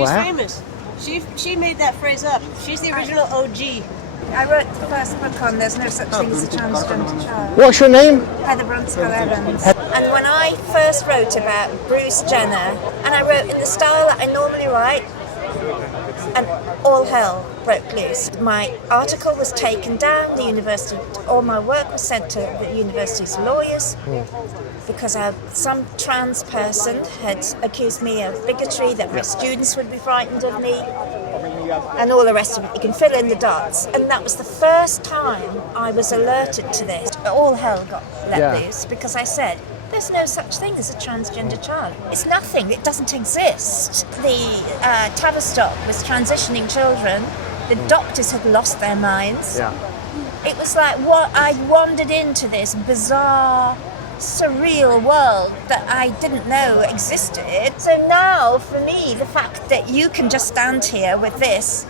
She's famous. She made that phrase up. She's the original OG. I wrote the first book on There's No Such Thing as a Transgender Child. What's your name? Heather Brunskell-Evans. And when I first wrote about Bruce Jenner, and I wrote in the style that I normally write, and all hell broke loose. My article was taken down, the university, all my work was sent to the university's lawyers because some trans person had accused me of bigotry, that my students would be frightened of me, and all the rest of it. You can fill in the dots. And that was the first time I was alerted to this. All hell got let loose because I said, there's no such thing as a transgender child. It's nothing. It doesn't exist. The Tavistock was transitioning children. The doctors had lost their minds. It was like I wandered into this bizarre, surreal world that I didn't know existed. So now, for me, the fact that you can just stand here with this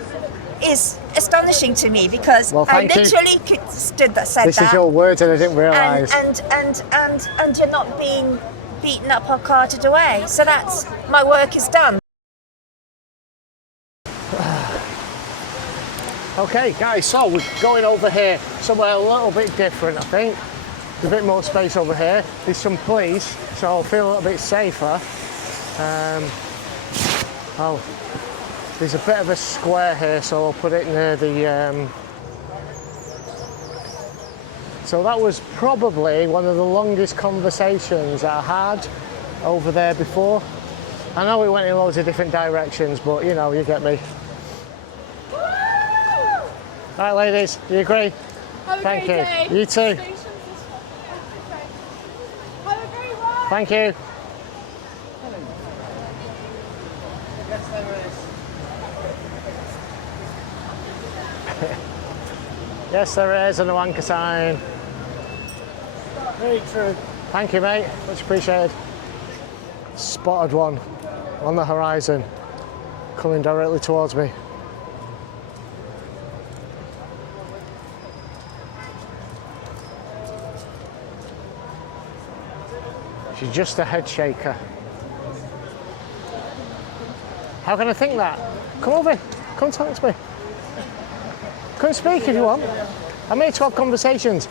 is astonishing to me because I literally said that. This is your words and I didn't realise. And you're not being beaten up or carted away. So that's, my work is done. Okay guys, so we're going over here, somewhere a little bit different I think. There's a bit more space over here. There's some police, so I'll feel a little bit safer. There's a bit of a square here, so I'll put it near the... So that was probably one of the longest conversations I had over there before. I know we went in loads of different directions, but you know, you get me. Right ladies, you agree? Thank you. Day. You too. Thank you. Yes, there is, and a wanker sign. Very true. Thank you, mate. Much appreciated. Spotted one on the horizon, coming directly towards me. She's just a head shaker. How can I think that? Come over, come talk to me. Come speak if you want. I'm here to have conversations.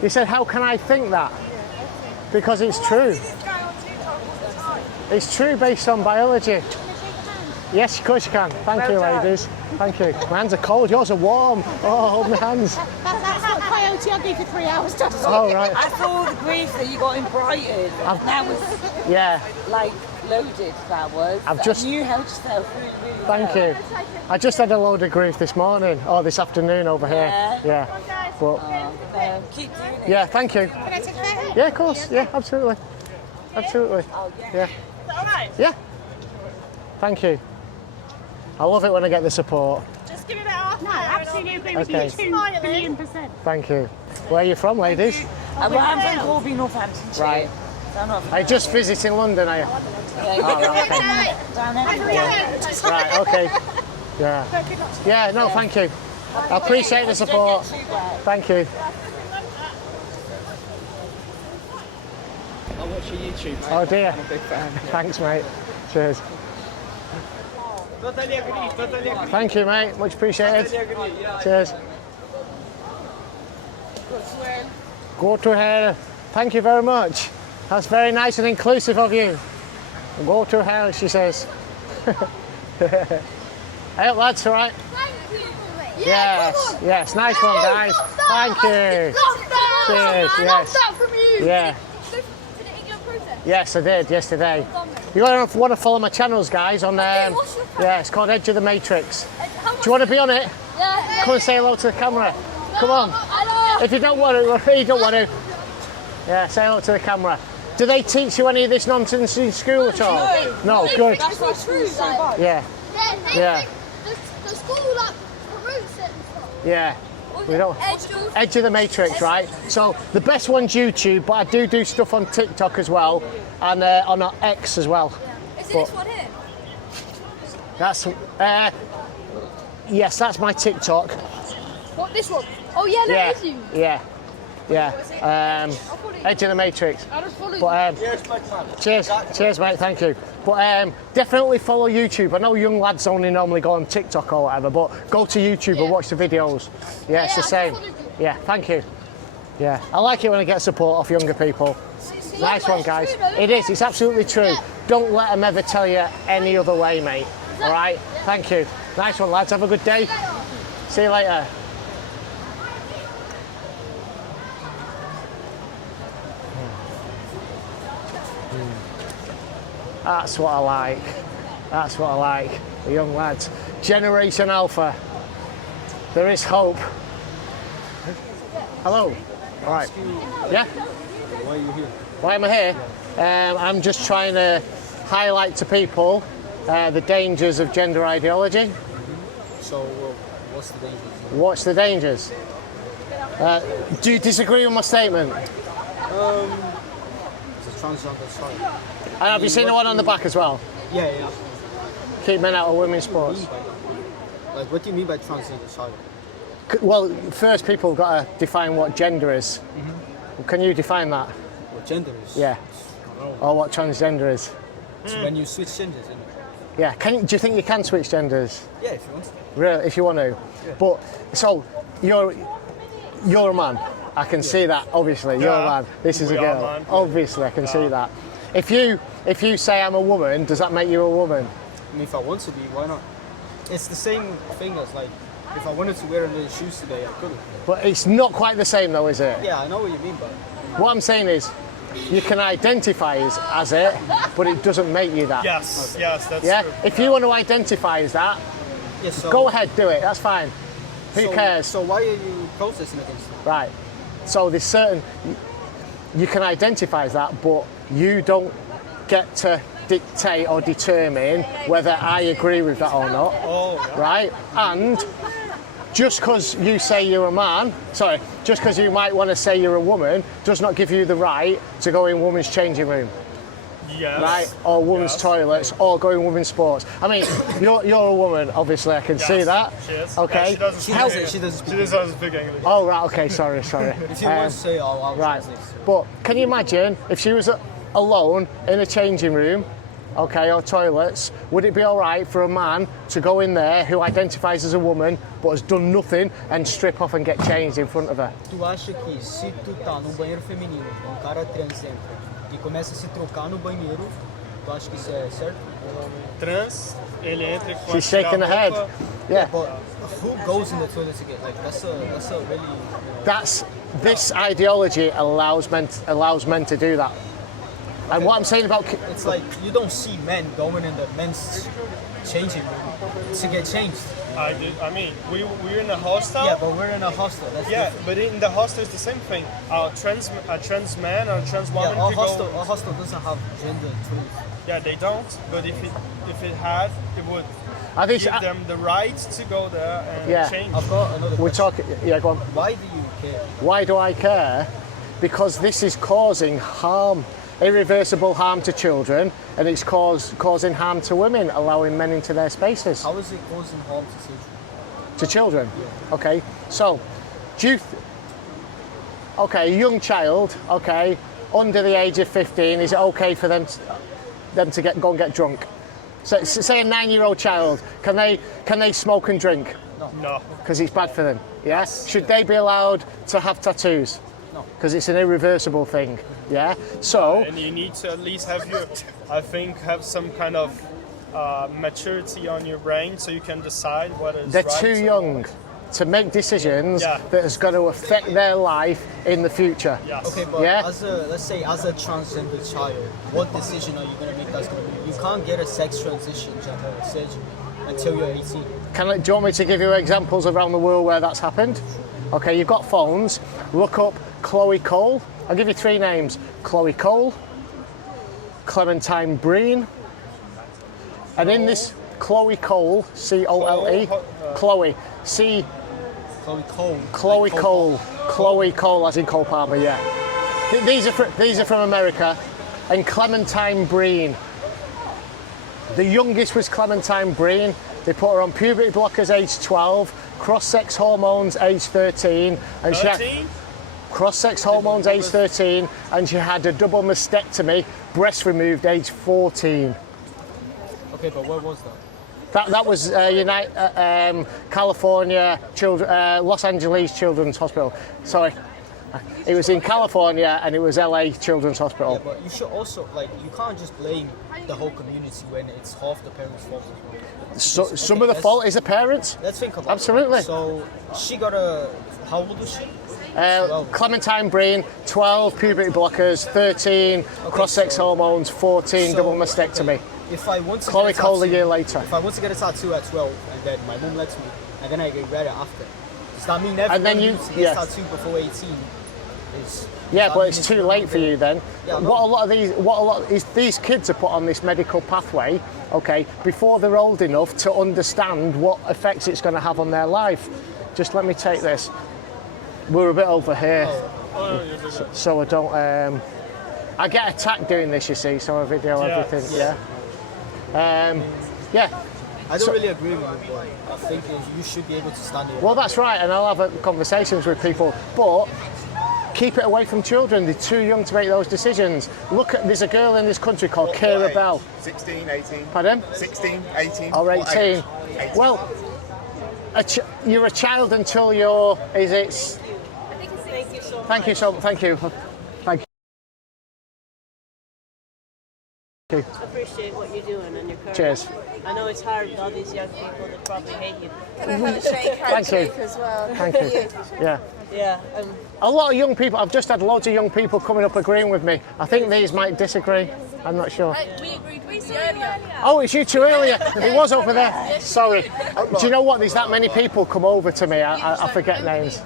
He said, how can I think that? Because it's true. It's true based on biology. Yes, of course you can. Thank you, ladies. Thank you. My hands are cold, yours are warm. Oh, hold my hands. That's not coyote, I'll give you 3 hours to Oh, right. I saw the grief that you got in Brighton. That was like loaded, that was. You held yourself really, really Thank you. I just had a load of grief this morning, or this afternoon over here. Yeah. But, keep doing it. yeah, thank you. Can I take that? Yeah, of course. Yeah, absolutely. Absolutely. Yeah. Is that all right? Yeah. Thank you. I love it when I get the support. Just give it about half. No, absolutely agree with Okay. you. 2,000,000,000%. Thank you. Where are you from, ladies? I'm from Corby, Northamptonshire. Right. Are you just visiting London, are you? Yeah. Oh, okay. Down there. Right, okay. Yeah. Yeah, no, thank you. I appreciate the support. Thank you. I watch your YouTube, mate. Oh dear. I'm a big fan. Thanks, mate. Cheers. Totally agree. Thank you, mate. Much appreciated. Cheers. Go to hell. Thank you very much. That's very nice and inclusive of you. Go to hell, she says. Hey up, lads, all right? Thank you. Yes, yes. Nice one, guys. Thank you. Cheers, yes. From you. Yeah. Yes, I did yesterday. You want to follow my channels, guys, on there. Yeah, it's called Edge of the Matrix. Do you want to be on it? Yeah. Come and say hello to the camera. Come on. If you don't want to, you don't want to. Yeah, say hello to the camera. Do they teach you any of this nonsense in school at all? No, good. That's not true. Yeah. Yeah. The school like promotes it and stuff. Yeah. We don't. Edge of the Matrix, right? So the best one's YouTube, but I do stuff on TikTok as well, and on X as well. Is it this one here? That's yes, that's my TikTok. What, this one? Oh yeah, that is you. Yeah. Yeah. Edge of the Matrix. But cheers, mate. Thank you. But definitely follow YouTube. I know young lads only normally go on TikTok or whatever, but go to YouTube and watch the videos. Yeah, it's the same. Yeah, thank you. Yeah, I like it when I get support off younger people. Nice one, guys. It is. It's absolutely true. Don't let them ever tell you any other way, mate. All right. Thank you. Nice one, lads. Have a good day. See you later. That's what I like. That's what I like. The young lads. Generation Alpha. There is hope. Hello. All right. Yeah? Why are you here? Why am I here? I'm just trying to highlight to people the dangers of gender ideology. So, what's the danger? What's the dangers? Do you disagree with my statement? It's a transgender child. And have you seen the one on the back as well? Yeah. Keep men out of women's sports. Like, what do you mean by transgender child? Well, first people have got to define what gender is. Can you define that? What gender is? Yeah. Or what transgender is? It's when you switch genders, isn't it? Yeah. Do you think you can switch genders? Yeah, if you want to. Really, if you want to. Yeah. But so you're a man. I can see that. Obviously, you're a man. This is a girl. Man. Obviously, I can see that. If you say I'm a woman, does that make you a woman? I mean, if I want to be, why not? It's the same thing as like, if I wanted to wear little shoes today, I could. But it's not quite the same, though, is it? Yeah, I know what you mean, but What I'm saying is, you can identify as it, but it doesn't make you that. Yes, that's Yeah. true. If you want to identify as that, yeah. So go ahead, do it. That's fine. Who so- cares? So why are you protesting against it? Right. So there's certain you can identify as that, but you don't get to dictate or determine whether I agree with that or not. Oh, Right? And just because you say you're a man, just because you might want to say you're a woman, does not give you the right to go in women's changing room, yes. right? Or women's toilets, or go in women's sports. I mean, you're a woman, obviously, I can see that. She is. Okay. Yeah, she doesn't speak English. She doesn't speak She doesn't speak English. Oh, right, okay, sorry. If you want to say, I'll Right, translate. but can you imagine if she was alone in a changing room, okay, or toilets, would it be all right for a man to go in there who identifies as a woman but has done nothing and strip off and get changed in front of her? Tu acha que se tu tá no banheiro feminino, cara transgênero, e começa a se trocar no banheiro, tu acha que isso é certo? Trans, ele entra e pode She's shaking her head. roupa. Yeah, But who goes in the toilet to get like that's a really this ideology allows men to do that. And what I'm saying about it's like you don't see men going in the men's changing room to get changed. I mean, we're in a hostel. Yeah, but we're in a hostel. That's Yeah, different. but in the hostel it's the same thing. A trans man or a trans woman Yeah, could a hostel doesn't have gender truth. Yeah, they don't. But if it had, it would I think give them the right to go there and Yeah. change. I've got another we're question. talking. Yeah, go on. Why do you care? Why do I care? Because this is causing harm, irreversible harm to children, and it's causing harm to women, allowing men into their spaces. How is it causing harm to children? To children. Okay, so a young child, okay, under the age of 15, is it okay for them to go and get drunk? So say a 9-year-old child, can they smoke and drink? No. Because it's bad for them. Yeah. Should they be allowed to have tattoos? No. Because it's an irreversible thing. Yeah. So And you need to at least have some kind of maturity on your brain so you can decide what is they're right. too young to make decisions that is going to affect their life in the future. Yes. Okay, but Yeah. let's say as a transgender child, what decision are you gonna make that's gonna be? You can't get a sex transition gender surgery until you're 18. Do you want me to give you examples around the world where that's happened? Okay, you've got phones. Look up Chloe Cole. I'll give you 3 names: Chloe Cole, Clementine Breen, and in this Chloe Cole, C-O-L-E, Chloe, Chloe Cole, Chloe Cole, as in Cole Palmer, yeah. These are from America, and Clementine Breen. The youngest was Clementine Breen. They put her on puberty blockers age 12, cross-sex hormones age 13, and 13? cross-sex hormones age 13, and she had a double mastectomy, breast removed age 14. Okay, but where was that? That was California, Los Angeles Children's Hospital. Sorry. It was in California and it was LA Children's Hospital. Yeah, but you should also, like, you can't just blame the whole community when it's half the parents' fault. So, some of the fault is the parents. Let's think about Absolutely. it. So she got how old was she? Clementine Breen, 12 puberty blockers, 13 cross-sex hormones, 14 double mastectomy. Okay. If I want to Chloe get a Cole a tattoo, year later. If I want to get a tattoo at 12 and then my mum lets me, and then I get ready after, does that mean everyone who gets tattooed before 18 is... Yeah, but it's too late for you then. Yeah, what a lot of these kids are put on this medical pathway, okay, before they're old enough to understand what effects it's going to have on their life. Just let me take this. We're a bit over here, so I don't. I get attacked doing this, you see, so I video everything. Yeah. I don't really agree with you, but I think you should be able to stand here. Well, that's right, and I'll have conversations with people, but keep it away from children. They're too young to make those decisions. Look at, there's a girl in this country called Kira Bell. 16, 18. Pardon? 16, 18. Or 18. 18. Well, you're a child until you're, Thank you so much. Thank you so much. Thank you. Thank you. I appreciate what you're doing and your courage. Cheers. I know it's hard with all these young people that probably hate you. Can I have a shake hand Thank you. shake as well? Thank you. Yeah. Yeah. A lot of young people, I've just had loads of young people coming up agreeing with me. I think these might disagree. I'm not sure. We agreed with you earlier. Oh, it's you two earlier. It was over there. Sorry. Do you know what? There's that many people come over to me. I forget names.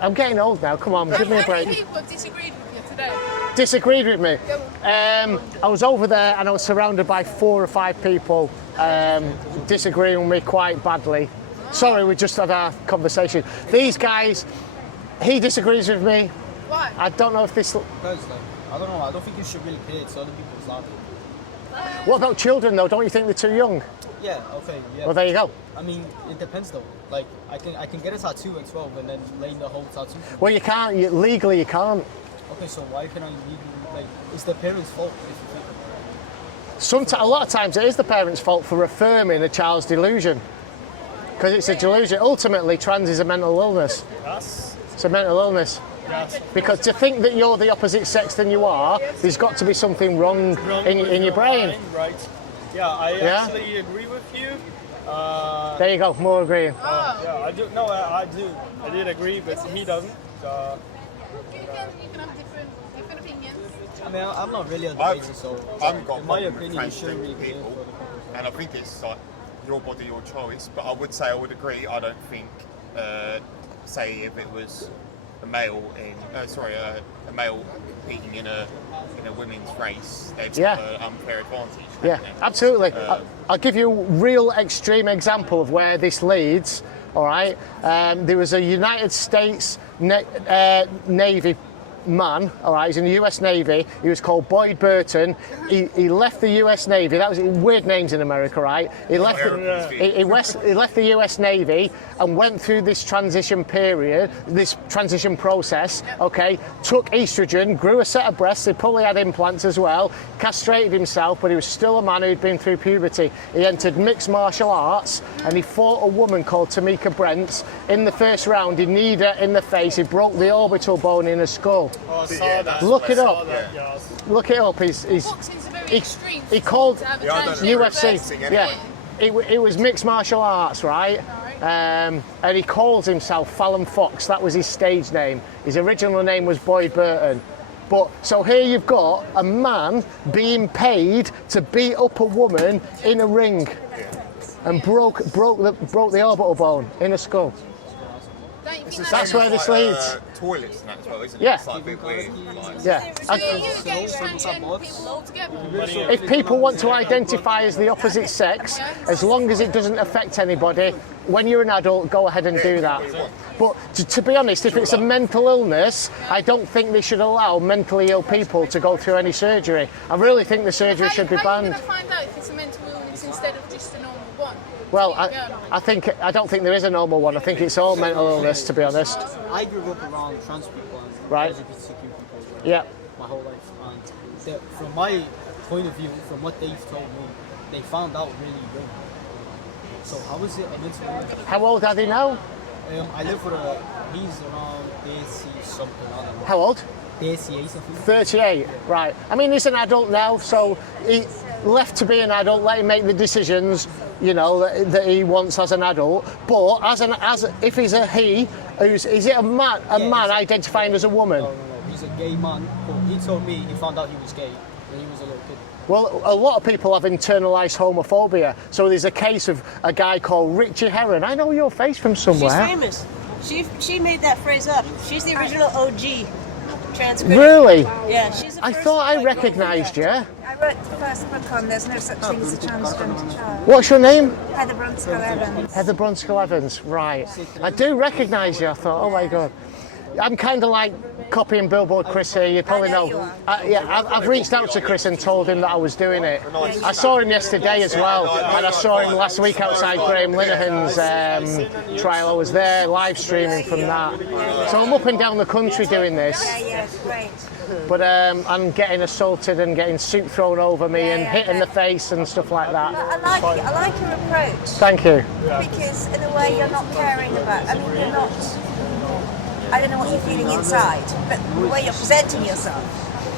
I'm getting old now. Come on, give me a break. How many people have disagreed with you today? Disagreed with me? I was over there and I was surrounded by 4 or 5 people disagreeing with me quite badly. Sorry, we just had our conversation. These guys, he disagrees with me. Why? I don't know if this... Guys, I don't know. I don't think you should really pay it to other people's lives. What about children though? Don't you think they're too young? Yeah, okay, yeah. Well, there you go. I mean, it depends though. Like, I can get a tattoo at 12 and then lay the whole tattoo. Well, you can't. Legally, you can't. Okay, so why can I legally, like, it's the parents' fault if you think about it. A lot of times it is the parents' fault for affirming a child's delusion. Because it's a delusion. Ultimately, trans is a mental illness. Yes. It's a mental illness. Yes. Because to think that you're the opposite sex than you are, there's got to be something wrong in your brain. Mind, right. Yeah, I actually agree with you. There you go, more agreeing. Yeah, I do. No, I do. I did agree, but he doesn't. You can have different opinions. I mean, I'm not really a debater, so I've got in my problem with opinion, you shouldn't really transgender pay people, for the and I think it's like your body, your choice. But I would say I would agree. I don't think, say, if it was a male a male competing in a women's race, they've got an unfair advantage. Yeah, absolutely. I'll give you a real extreme example of where this leads. All right, there was a United States Navy man, all right, he's in the US Navy. He was called Boyd Burton. He left the US Navy. That was weird names in America, right? He left the US Navy and went through this transition period, this transition process, okay, took estrogen, grew a set of breasts, he probably had implants as well, castrated himself, but he was still a man who'd been through puberty. He entered mixed martial arts and he fought a woman called Tamika Brents. In the first round, he kneed her in the face, he broke the orbital bone in her skull. Oh, I saw that. Look it up. Yeah. Look it up. He called UFC. Yeah, it was mixed martial arts, right? And he calls himself Fallon Fox. That was his stage name. His original name was Boyd Burton. But so here you've got a man being paid to beat up a woman in a ring, and broke the orbital bone in her skull. That's where this leads. Toilets and that as well, isn't it? Yeah. It's like a bit weird. Yeah. People If people want to identify as the opposite sex, as long as it doesn't affect anybody, when you're an adult, go ahead and do that. But to be honest, if it's a mental illness, I don't think they should allow mentally ill people to go through any surgery. I really think the surgery should be banned. How are you going to find out if it's a mental illness instead of just a normal one? one. Well, I don't think there is a normal one. I think it's all mental illness, to be honest. I grew up around trans people and Right. LGBTQ people Yeah. my whole life, and from my point of view, from what they've told me, they found out really young. So how is it a mental illness? How old are they now? I live with he's around 30 something, I don't know. How old? 38 something. 38, right. I mean, he's an adult now, so he left to be an adult, let him make the decisions, you know, that he wants as an adult. But if he's a he, is it a man identifying as a woman? No. He's a gay man, but he told me he found out he was gay when he was a little kid. Well, a lot of people have internalised homophobia. So there's a case of a guy called Richie Herron. I know your face from somewhere. She's famous. She made that phrase up. She's the original OG trans critic. Really? Yeah, she's the I first, thought I like, recognised you. I wrote the first book on There's No Such Thing as a Transgender Child. What's your name? Heather Brunskell-Evans. Heather Brunskell-Evans, right. I do recognise you. I thought, oh my God. I'm kind of like copying Billboard Chris here, you probably know. You are. I've reached out to Chris and told him that I was doing it. I saw him yesterday as well, and I saw him last week outside Graham Linehan's trial. I was there live streaming from that. So I'm up and down the country doing this. Yeah, great. But I'm getting assaulted and getting soup thrown over me and hit in the face and stuff like that. I like your approach. Thank you. Because in a way you're not caring about, you're not, I don't know what you're feeling inside, but the way you're presenting yourself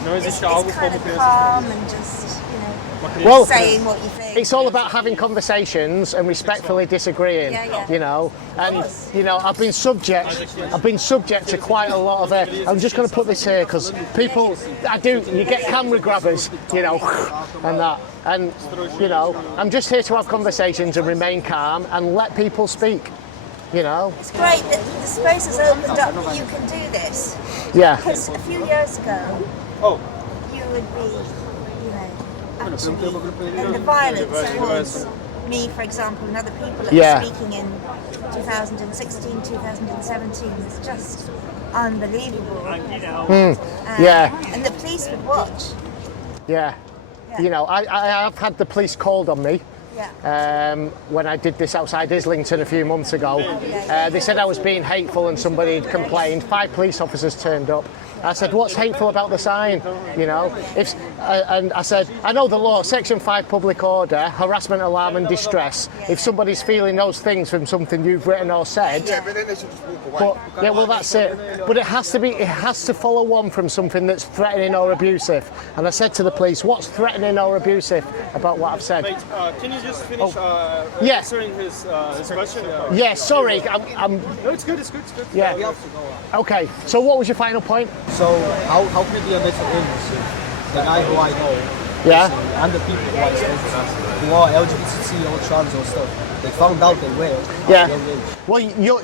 is kind of calm and just, saying what you think. It's all about having conversations and respectfully disagreeing, you know. And I've been subject to quite a lot of it. I'm just going to put this here because people, you get camera grabbers, and that. And, I'm just here to have conversations and remain calm and let people speak. It's great that the space has opened up that you can do this. Yeah. Because a few years ago, you would be, actually, and the violence towards me, for example, and other people that were speaking in 2016, 2017 is just unbelievable. And the police would watch. Yeah. I have had the police called on me. When I did this outside Islington a few months ago. They said I was being hateful and somebody had complained. 5 police officers turned up. I said, what's hateful about the sign? And I said, I know the law, Section 5 public order, harassment, alarm and distress. If somebody's feeling those things from something you've written or said, but then they should just walk away. well that's it. But it has to follow on from something that's threatening or abusive. And I said to the police, what's threatening or abusive about what I've said? Wait, can you just finish answering his question? Yeah, sorry. No, it's good. Yeah. We have to go. Okay, so what was your final point? So how can it be a mental illness if the guy who I know, and the people who I spoke to, who are LGBT or trans or stuff, they found out they were at a young age. Well,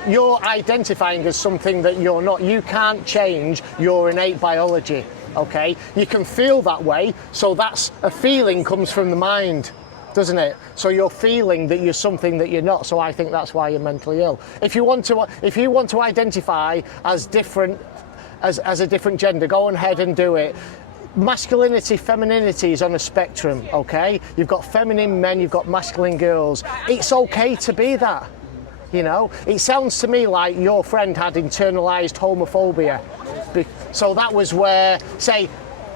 you're identifying as something that you're not. You can't change your innate biology, okay? You can feel that way, so that's a feeling comes from the mind, doesn't it? So you're feeling that you're something that you're not, so I think that's why you're mentally ill. If you want to identify as different, as a different gender, go ahead and do it. Masculinity, femininity is on a spectrum, okay? You've got feminine men, you've got masculine girls. It's okay to be that, It sounds to me like your friend had internalised homophobia. So that was where, say,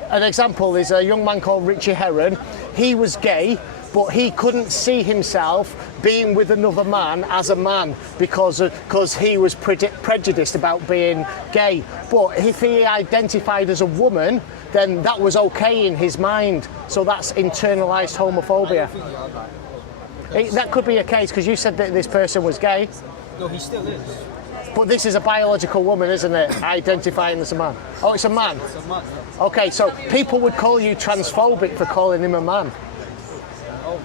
an example is a young man called Richie Herron. He was gay, but he couldn't see himself being with another man as a man because he was prejudiced about being gay. But if he identified as a woman, then that was okay in his mind. So that's internalised homophobia. That could be a case because you said that this person was gay. No, he still is. But this is a biological woman, isn't it? Identifying as a man. Oh, it's a man? It's a man, Okay, so people would call you transphobic for calling him a man.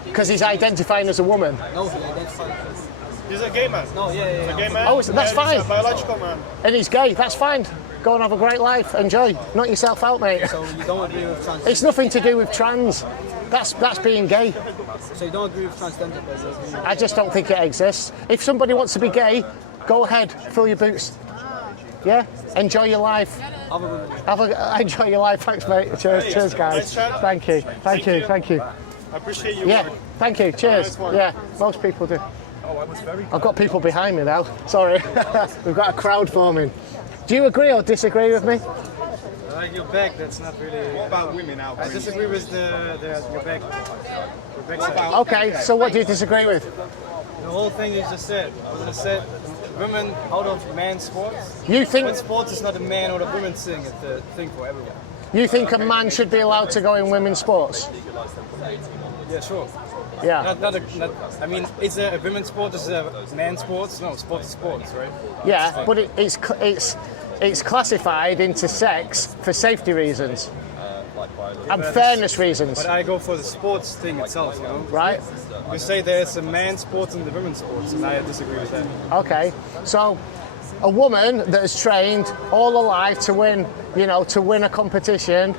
Because he's identifying as a woman. No, he identifies as... He's a gay man. No, yeah. He's a gay man. Oh, that's fine. He's a biological man. And he's gay, that's fine. Go and have a great life, enjoy. Knock yourself out, mate. So you don't agree with trans? It's nothing to do with trans. That's being gay. So you don't agree with transgender? But I just don't think it exists. If somebody wants to be gay, go ahead, fill your boots. Yeah? Enjoy your life. Enjoy your life. Thanks, mate. Cheers, guys. Thank you. I appreciate your Yeah, work. thank you. Cheers. Yeah, most people do. I've got people behind me now. Sorry. We've got a crowd forming. Do you agree or disagree with me? I like your back, that's not really... What about women out? I disagree with your back. Your backside. Okay, so what do you disagree with? The whole thing you just said. Was it said women out of men's sports? You think... Men's sports is not a man or a women's thing, it's a thing for everyone. You think a man should be allowed to go in women's sports? Yeah, sure. Yeah. I mean, is there a women's sport? Is there a man's sports? No, sports is sports, right? Yeah, but it's classified into sex for safety reasons and fairness reasons. But I go for the sports thing itself, you know? Right. You say there's a man's sports and the women's sports, and I disagree with that. Okay, so a woman that has trained all her life to win, to win a competition.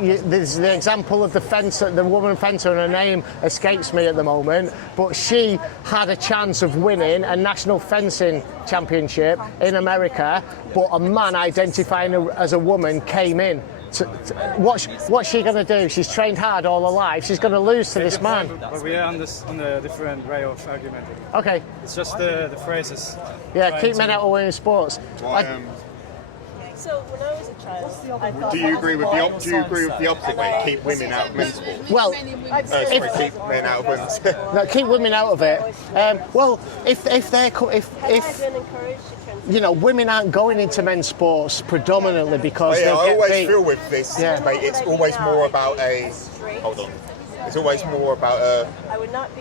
There's the example of the fencer, the woman fencer, and her name escapes me at the moment, but she had a chance of winning a national fencing championship in America, but a man identifying her as a woman came in. What's she going to do? She's trained hard all her life. She's going to lose to this man. But we are on a different way of argumenting. Okay. It's just the phrases. Yeah, keep men out of women's sports. So when I was a child, I thought... Do you agree with the opposite way? Keep women out of men's sports? Well, keep men out of women's. No, keep women out of it. Well, if women aren't going into men's sports predominantly because I they always get beat. feel with this debate, it's always more about It's always more about a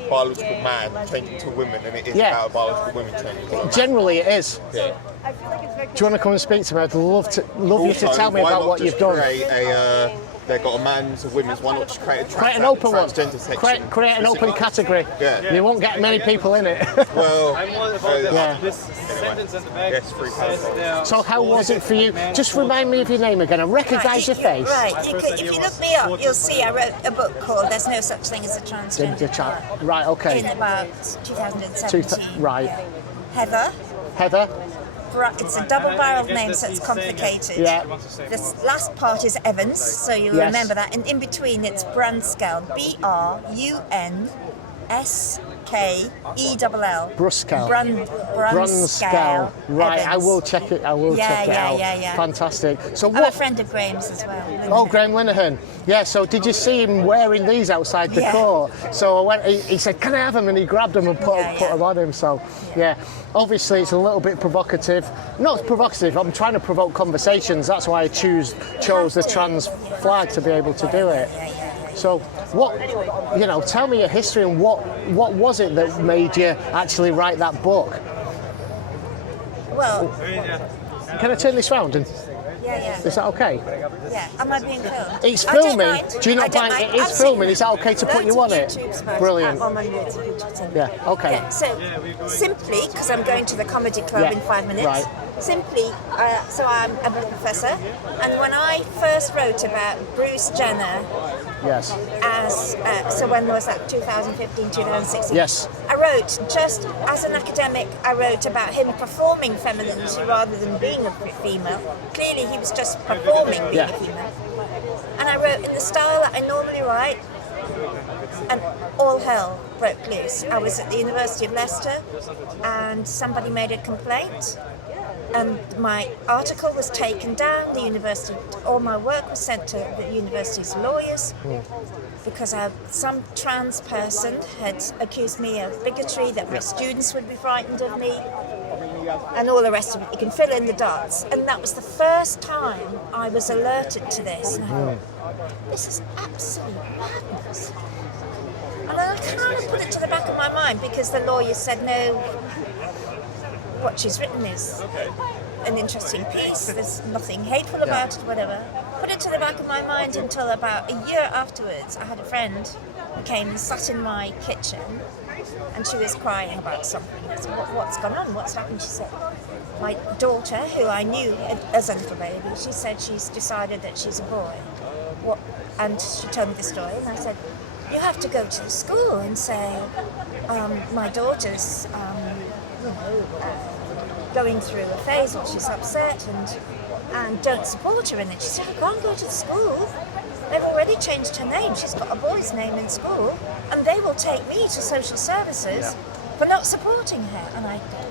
biological man changing to a woman than it is about a biological woman changing to a man. Generally, it is. Yeah. Do you want to come and speak to me? I'd love you to tell me about what you've done. They've got a man's and women's. Why not just create an open one? Transgender section. Create an open category. Yeah. You won't get many people in it. Well, I'm all about this sentence at the back. Yes, free pass. So how was it for you? Just remind me of your name again. I recognise your face. Right, if you look me up, you'll see I wrote a book called There's No Such Thing as a Transgender Child. Right, okay. In about 2017. Right. Heather. It's a double-barrelled name, so it's complicated. Yeah. This last part is Evans, so you'll remember that. And in between, it's Brunskell, Brunskell. Brunskell. Right, Evans. I will check it. Check it out. Yeah. Fantastic. So I'm a friend of Graham's as well. Oh, Graham Linehan. Yeah, so did you see him wearing these outside the court? So I went, he said, can I have them? And he grabbed them and put them on him. So, yeah, obviously it's a little bit provocative. Not provocative, I'm trying to provoke conversations. That's why I chose the trans flag to be able to do it. So tell me your history and what was it that made you actually write that book? Well, can I turn this round? Yeah. Is that okay? Yeah. Am I being filmed? It's filming. Do you not mind? It is filming. Is that okay to put you on it? Brilliant. On my YouTube channel. Yeah. Okay. Yeah, so simply, because I'm going to the comedy club in 5 minutes. Right. Simply, so I'm a professor, and when I first wrote about Bruce Jenner, yes, so when was that? 2015, 2016. Yes. I wrote just as an academic. I wrote about him performing femininity rather than being a female. Clearly, he was just performing being a female. And I wrote in the style that I normally write. And all hell broke loose. I was at the University of Leicester, and somebody made a complaint. And my article was taken down. The university, all my work was sent to the university's lawyers because some trans person had accused me of bigotry, that my students would be frightened of me, and all the rest of it. You can fill in the dots. And that was the first time I was alerted to this. And I thought, this is absolute madness. And I kind of put it to the back of my mind because the lawyer said no. What she's written is an interesting piece. There's nothing hateful about it, whatever. Put it to the back of my mind until about a year afterwards. I had a friend who came and sat in my kitchen, and she was crying about something. I said, what's gone on? What's happened? She said, my daughter, who I knew as a little baby, she said she's decided that she's a boy. And she told me the story, and I said, you have to go to the school and say, my daughter's going through a phase where she's upset and don't support her in it. She said, I can't go to the school. They've already changed her name. She's got a boy's name in school, and they will take me to social services for not supporting her. And I go,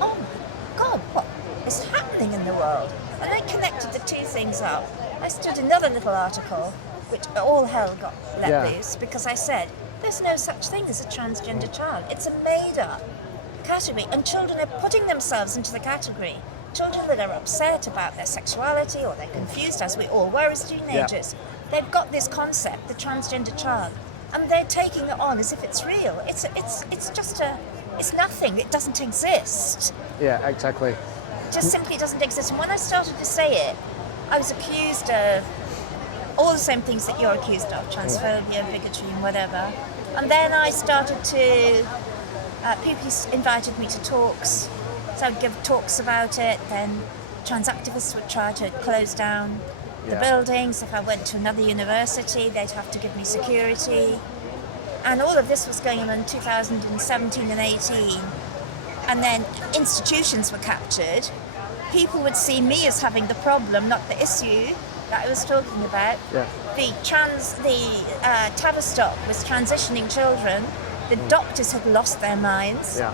oh my God, what is happening in the world? And they connected the two things up. I stood another little article, which all hell got let loose, because I said, there's no such thing as a transgender child. It's a made-up category, and children are putting themselves into the category. Children that are upset about their sexuality or they're confused, as we all were as teenagers, they've got this concept, the transgender child, and they're taking it on as if it's real. It's just it's nothing. It doesn't exist. Yeah, exactly. It just simply doesn't exist. And when I started to say it, I was accused of all the same things that you're accused of, transphobia, bigotry and whatever. And then I started to, people invited me to talks, so I'd give talks about it. Then trans activists would try to close down the buildings. If I went to another university, they'd have to give me security. And all of this was going on in 2017 and 18. And then institutions were captured. People would see me as having the problem, not the issue that I was talking about. Yeah. The Tavistock was transitioning children. The doctors had lost their minds. Yeah.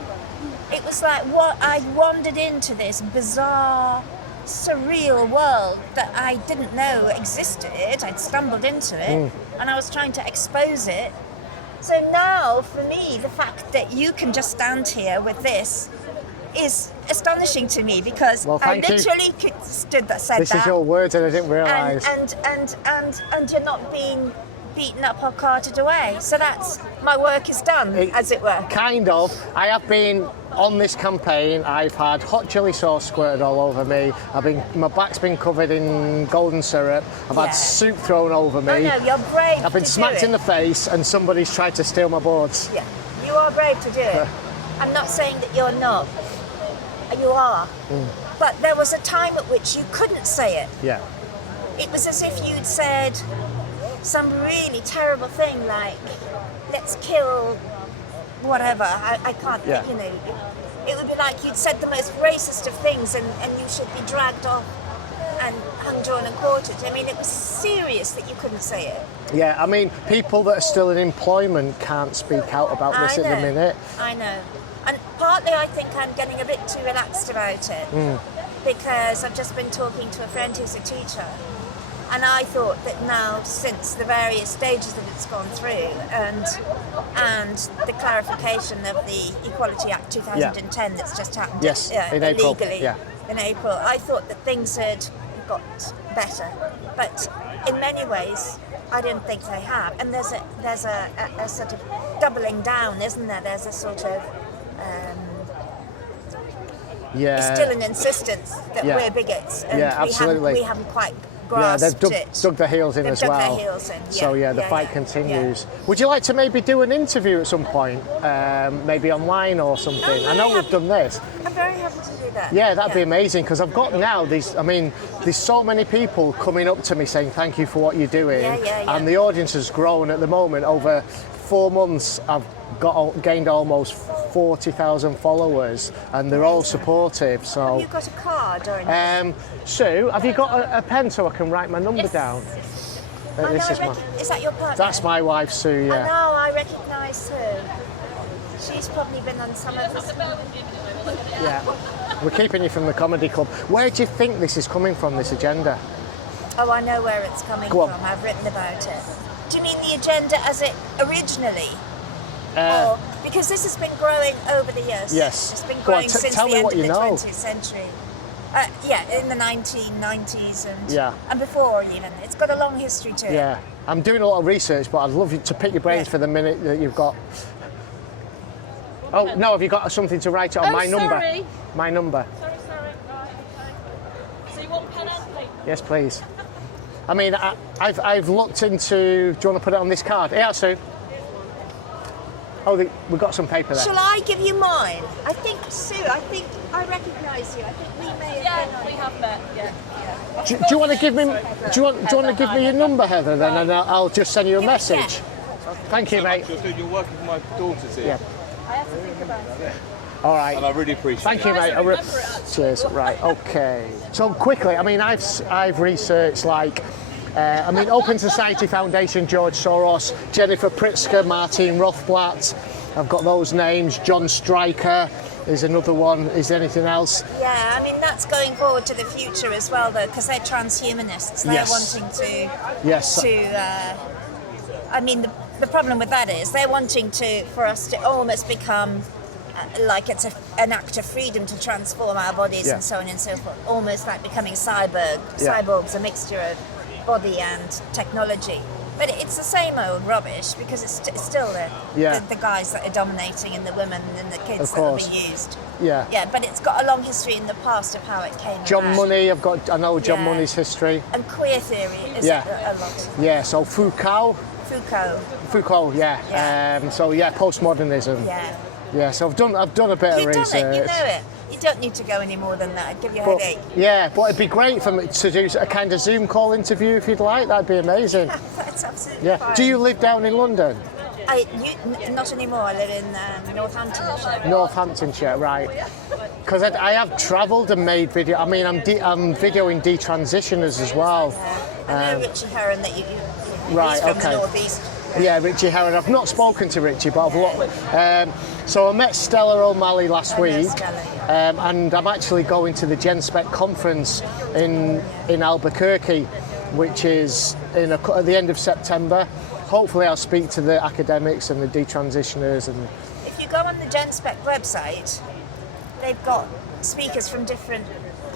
It was like I wandered into this bizarre, surreal world that I didn't know existed. I'd stumbled into it, and I was trying to expose it. So now, for me, the fact that you can just stand here with this is astonishing to me, because I literally said that. This is your words, and I didn't realise. And you're not being beaten up or carted away. So that's, my work is done, as it were. Kind of. I have been on this campaign. I've had hot chili sauce squirted all over me. My back's been covered in golden syrup. I've had soup thrown over me. Oh no, you're brave. I've been smacked in the face, and somebody's tried to steal my boards. Yeah, you are brave to do it. I'm not saying that you're not. You are. But there was a time at which you couldn't say it. Yeah. It was as if you'd said some really terrible thing like, let's kill whatever. I can't, you know. It would be like you'd said the most racist of things, and you should be dragged off and hung, drawn and quartered. I mean, it was serious that you couldn't say it. Yeah, I mean, people that are still in employment can't speak out about this at the minute. I know. And partly I think I'm getting a bit too relaxed about it, because I've just been talking to a friend who's a teacher, and I thought that now, since the various stages that it's gone through, and the clarification of the Equality Act 2010 that's just happened in April. illegally in April, I thought that things had got better, but in many ways I didn't think they have. And there's a sort of doubling down, isn't there? There's a sort of it's still an insistence that we're bigots, and we haven't quite grasped they've it. dug their heels in as well. Dug their heels in. So the fight continues. Would you like to maybe do an interview at some point, maybe online or something? I know we've done this. I'm very happy to do that. Yeah, that'd be amazing, because I've got now these. I mean, there's so many people coming up to me saying thank you for what you're doing, and the audience has grown at the moment. Over 4 months, I've gained almost 40,000 followers, and they're all supportive. So have you got a card or anything? Sue, have you got a pen so I can write my number down? Is that your partner? That's my wife, Sue. Yeah. I know. I recognise her. She's probably been on some of this. Yeah. We're keeping you from the comedy club. Where do you think this is coming from, this agenda? Oh, I know where it's coming from. I've written about it. Do you mean the agenda as it originally? Or because this has been growing over the years. Yes. It's been growing since the end of the 20th century. In the 1990s and before even. It's got a long history to it. Yeah. I'm doing a lot of research, but I'd love you to pick your brains for the minute that you've got. Oh, no, have you got something to write it on? My number. My number. Sorry. So you want pen and paper? Yes, please. I mean, I've looked into... Do you want to put it on this card? Yeah, Sue. Oh, we've got some paper there. Shall I give you mine? I think, Sue, I recognise you. I think we may have we have met. Yeah. Do you want to give me? Do you want to give me your number, Heather? Then, and I'll just send you a message. Thank you, mate. You're working for my daughters here. I have to think about it. All right. And I really appreciate it. Thank you, mate. Cheers. Right. Okay. So quickly, I mean, I've researched like I mean, Open Society Foundation, George Soros, Jennifer Pritzker, Martin Rothblatt. I've got those names. John Stryker is another one. Is there anything else? Yeah, I mean, that's going forward to the future as well, though, because they're transhumanists. They're wanting to... Yes. I mean, the problem with that is they're wanting for us to almost become like it's an act of freedom to transform our bodies and so on and so forth, almost like becoming cyborgs, a mixture of body and technology. But it's the same old rubbish because it's still the guys that are dominating and the women and the kids that are being used. Yeah. Yeah, but it's got a long history in the past of how it came John about. Money, I know John Money's history. And queer theory is a lot. Yeah, so Foucault, postmodernism. Yeah. Yeah, so I've done a bit of research. You've done it, you know it. You don't need to go any more than that. I'd give you a headache. Yeah, but it'd be great for me to do a kind of Zoom call interview if you'd like. That'd be amazing. That's absolutely fine. Do you live down in London? Not anymore. I live in Northamptonshire. Northamptonshire, right. Because I have travelled and made video. I mean, I'm videoing detransitioners as well. Yeah. I know Richie Herron that you right, he's from the northeast. Yeah, Richie Herron. I've not spoken to Richie, but I've so I met Stella O'Malley last week, and I'm actually going to the GenSpec conference in Albuquerque, which is at the end of September. Hopefully I'll speak to the academics and the detransitioners. And if you go on the GenSpec website, they've got speakers from different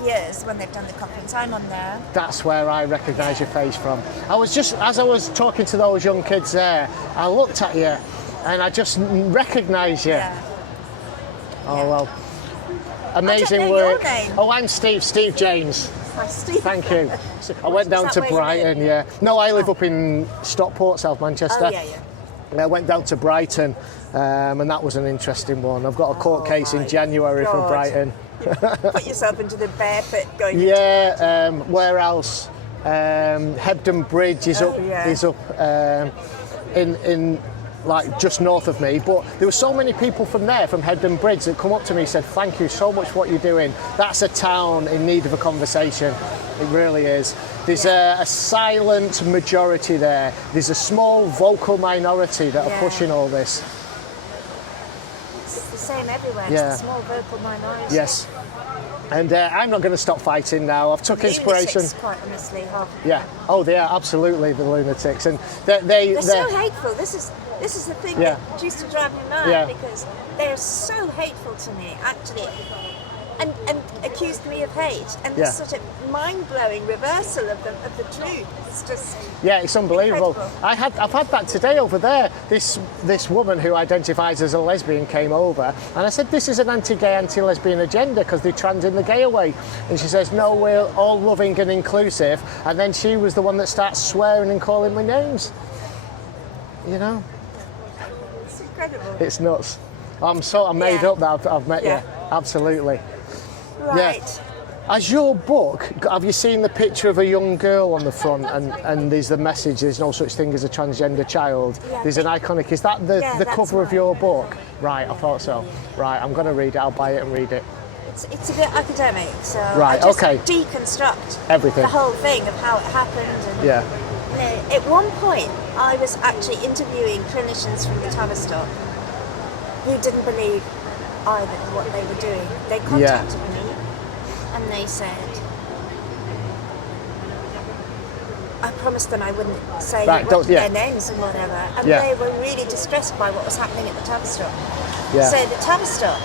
years when they've done the conference. I'm on there. That's where I recognise your face from. As I was talking to those young kids there, I looked at you and I just recognised you. Yeah. Oh well, amazing work. Your name. Oh, I'm Steve James. Hi, Steve. Thank you. I went down to Brighton. Yeah. No, I live up in Stockport, South Manchester. Oh yeah. I went down to Brighton, and that was an interesting one. I've got a court case in January for Brighton. Put yourself into the bear pit going. Yeah. Where else? Hebden Bridge is up. Is up in like just north of me. But there were so many people from Hebden Bridge, that come up to me and said, "Thank you so much for what you're doing." That's a town in need of a conversation. It really is. There's a silent majority there. There's a small vocal minority that are pushing all this. It's the same everywhere. Yeah. It's a small vocal minority. Yes. And I'm not going to stop fighting now. I've took inspiration. Lunatics, quite honestly, half of them. Oh, they are absolutely the lunatics, and they're so hateful. This is the thing that used to drive me mad because they're so hateful to me, actually, and accused me of hate, and this sort of mind-blowing reversal of the truth. It's just it's unbelievable. Incredible. I've had that today over there. This woman who identifies as a lesbian came over, and I said, "This is an anti-gay, anti-lesbian agenda because they're transing the gay away." And she says, "No, we're all loving and inclusive." And then she was the one that starts swearing and calling me names. You know. It's incredible. It's nuts. I'm made up that I've met you. Absolutely. Right. Yeah. As your book, have you seen the picture of a young girl on the front and there's the message, there's no such thing as a transgender child? There's an iconic, is that the cover of your book? Right, I thought so. Right, I'm going to read it, I'll buy it and read it. It's a bit academic, so right, I just deconstruct everything. The whole thing of how it happened. And, at one point, I was actually interviewing clinicians from the Tavistock who didn't believe either what they were doing. They contacted me and they said, I promised them I wouldn't say their names and whatever, and they were really distressed by what was happening at the Tavistock. So the Tavistock,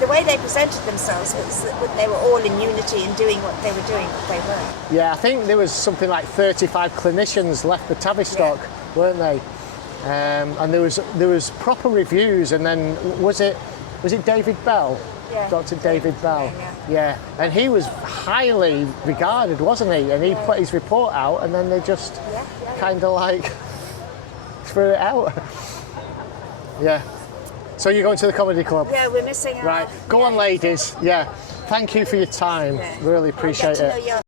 the way they presented themselves was that they were all in unity in doing what they were doing, what they were. Yeah, I think there was something like 35 clinicians left the Tavistock, weren't they? And there was proper reviews, and then was it David Bell? Yeah. Dr. David Bell. Yeah. And he was highly regarded, wasn't he? And he put his report out, and then they just kind of like threw it out. Yeah. So you're going to the comedy club? Yeah, we're missing out. Right. Go on, ladies. Yeah. Thank you for your time. Really appreciate it.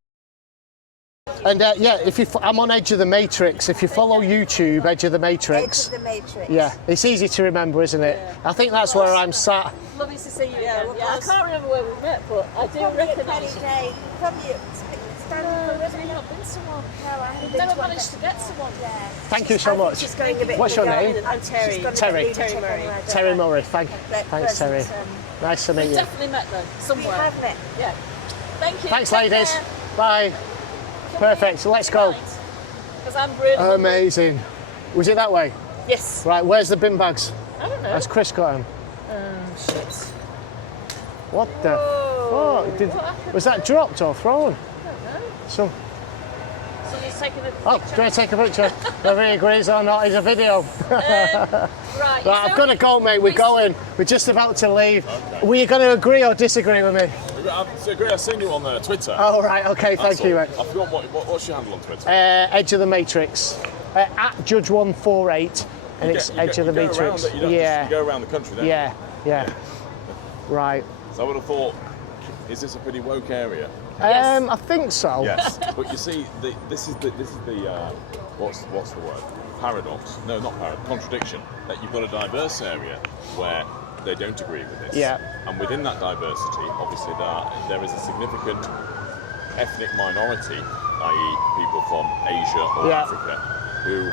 And I'm on Edge of the Matrix. If you follow YouTube, Edge of the Matrix. Edge of the Matrix. Yeah, it's easy to remember, isn't it? I think that's where I'm sat. Lovely to see you. I can't remember where we met, but I do recognise you. From you. Never managed to get to one. Thank you so much. She's going a bit. What's your name? I'm Terry. Terry. Terry Murray. Terry Murray. Thanks, Terry. Nice to meet We've you. definitely met though, somewhere. We have met. Yeah. Thank you. Thanks, Take ladies. care. Bye. Perfect. So let's go. Because I'm really Amazing. Was it that way? Yes. Right. Where's the bin bags? I don't know. Has Chris got them? Shit. What the? Oh, was that dropped or thrown? I don't know. So. Someone's taking a picture. Oh, do I take a picture? Whether he agrees or not is a video. Right. I've got to go, mate. We're going. We're just about to leave. Okay. Were you going to agree or disagree with me? I've seen you on Twitter. Oh, right. Okay. Thank you, mate. I forgot what's your handle on Twitter? Edge of the Matrix. At Judge148. And it's Edge of the Matrix. You go around the country then? Yeah. Right. So I would have thought, is this a pretty woke area? I think so. Yes, but you see, this is the what's the word? Paradox? No, not paradox. Contradiction. That you've got a diverse area where they don't agree with this. Yeah. And within that diversity, obviously, there is a significant ethnic minority, i.e., people from Asia or Africa, who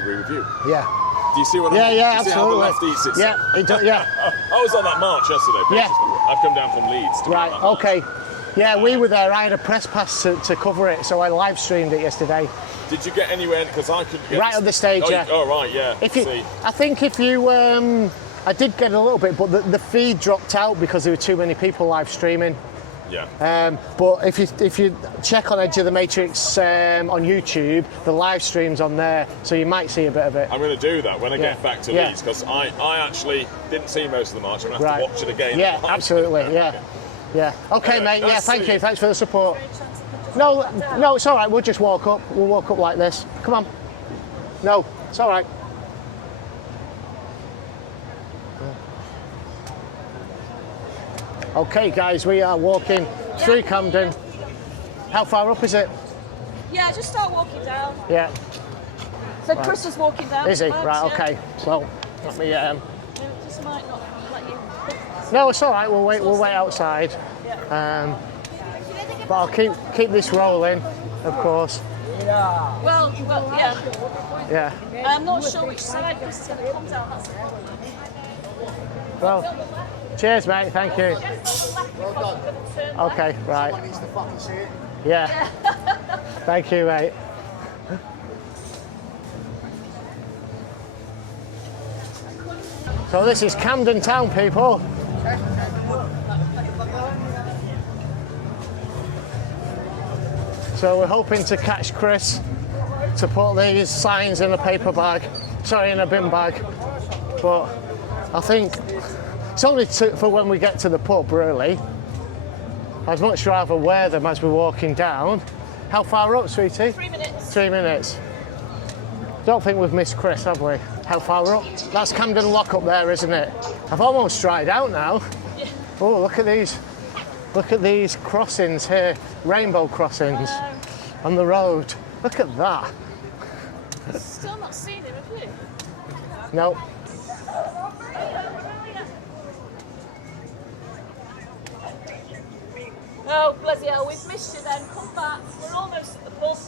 agree with you. Yeah. Do you see what I mean? Yeah, you see absolutely. how the left eats itself? Yeah. I was on that march yesterday. I've come down from Leeds. Right. Okay. Yeah, we were there. I had a press pass to cover it, so I live streamed it yesterday. Did you get anywhere? Because I couldn't get... Right on the stage, yeah. Oh, right, yeah. I think if you... I did get a little bit, but the feed dropped out because there were too many people live streaming. Yeah. But if you check on Edge of the Matrix on YouTube, the live stream's on there, so you might see a bit of it. I'm going to do that when I get back to Leeds, because I actually didn't see most of the march. I'm going to have to watch it again. Yeah, absolutely, yeah. Okay, mate, thank you. Thanks for the support. No, it's all right. We'll just walk up. We'll walk up like this. Come on. No, it's all right. Okay, guys, we are walking through Camden. How far up is it? Yeah, just start walking down. Yeah. So Chris is walking down. Is he? Right, okay. Well, let me... Just might not let you... No, it's all right. We'll wait outside. But I'll keep this rolling, of course. Well, yeah. Yeah. I'm not sure which side Chris is going to come down. That's the problem. Well, cheers, mate. Thank you. Well done. Okay, right. Someone needs to fucking see it. Yeah. Thank you, mate. So this is Camden Town, people. So we're hoping to catch Chris to put these signs in a paper bag, in a bin bag. But I think it's only for when we get to the pub, really. I'd much rather wear them as we're walking down. How far up, sweetie? 3 minutes. 3 minutes. Don't think we've missed Chris, have we? How far up? That's Camden Lock up there, isn't it? I've almost dried out now. Yeah. Oh, look at these. Look at these crossings here. Rainbow crossings on the road. Look at that. Still not seen him, have you? No. Oh, bloody hell, we've missed you then. Come back. We're almost at the pub.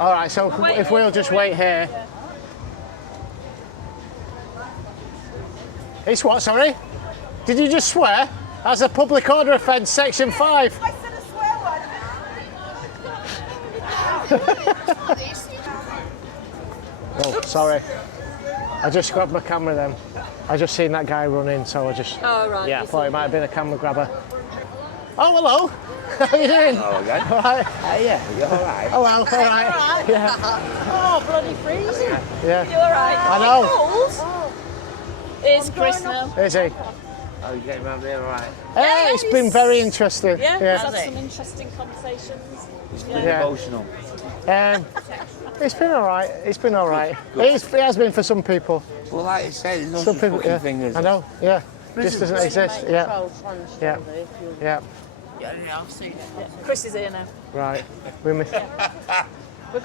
All right, so if we'll just wait here. Yeah. It's what, sorry? Did you just swear? That's a public order offence, section 5. I said a swear word. Oh, sorry. I just grabbed my camera then. I just seen that guy running, so I just... Oh, right. Yeah, I thought it might have been a camera grabber. Oh, hello. How you doing? Hello again. All right. Yeah, you're all right. Hello, all right. Yeah. Oh, bloody freezing. Yeah. You all right? I know. Cold? Here's Chris now. Is he? Oh, you getting around there all right? Hey, it's been very interesting. Yeah, Yeah. we've had some interesting conversations. It's been Yeah. emotional. It's been all right. It's been all right. It has been for some people. Well, like I said, there's no Some such people, fucking yeah. thing as... I know. Yeah. Just doesn't exist. Yeah. Yeah. Yeah. Chris is here now. Right. We missed.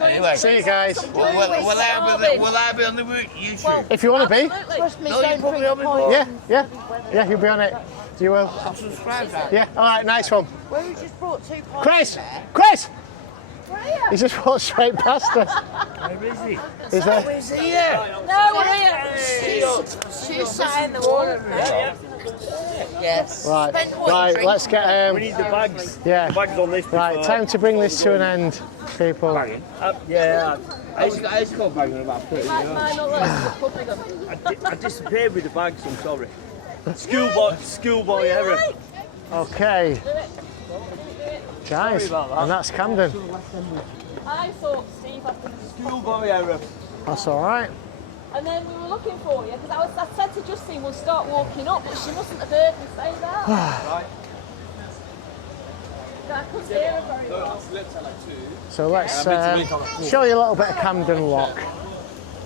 Anyway, see you guys. Will I be on the YouTube? If you want to be. No, you put me on before. Yeah, you'll be on it. You will. I'll subscribe now. Yeah, all right, nice one. Well, we just brought 2 pints. Chris! He just walked straight past us. Where is he? Is there? Where's he here? No, we're here. She's sat in the water. Yes. Right, let's get. We need the bags. Yeah. The bags on this. Right, time to bring this to an end, people. Yeah. I used to go bagging about 30 years. I disappeared with the bags. I'm sorry. Schoolboy error. Okay. Guys, and that's Camden. I thought Steve had to. Schoolboy error. That's all right. And then we were looking for you because I said to Justine we'll start walking up, but she mustn't have heard me say that. Right. I couldn't hear her very well. So let's show you a little bit of Camden Lock.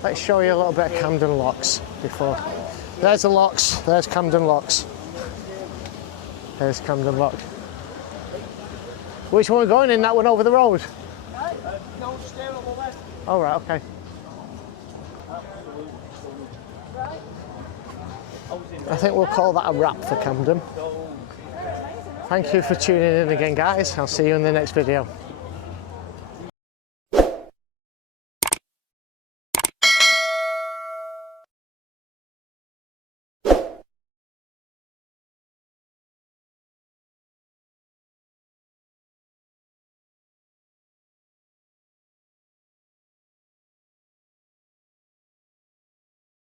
Let's show you a little bit of Camden Locks before. There's the locks. There's Camden Locks. There's Camden Lock. Which one are we going in? That one over the road? No, stay on the left. Oh, right, okay. I think we'll call that a wrap for Camden. Thank you for tuning in again, guys. I'll see you in the next video.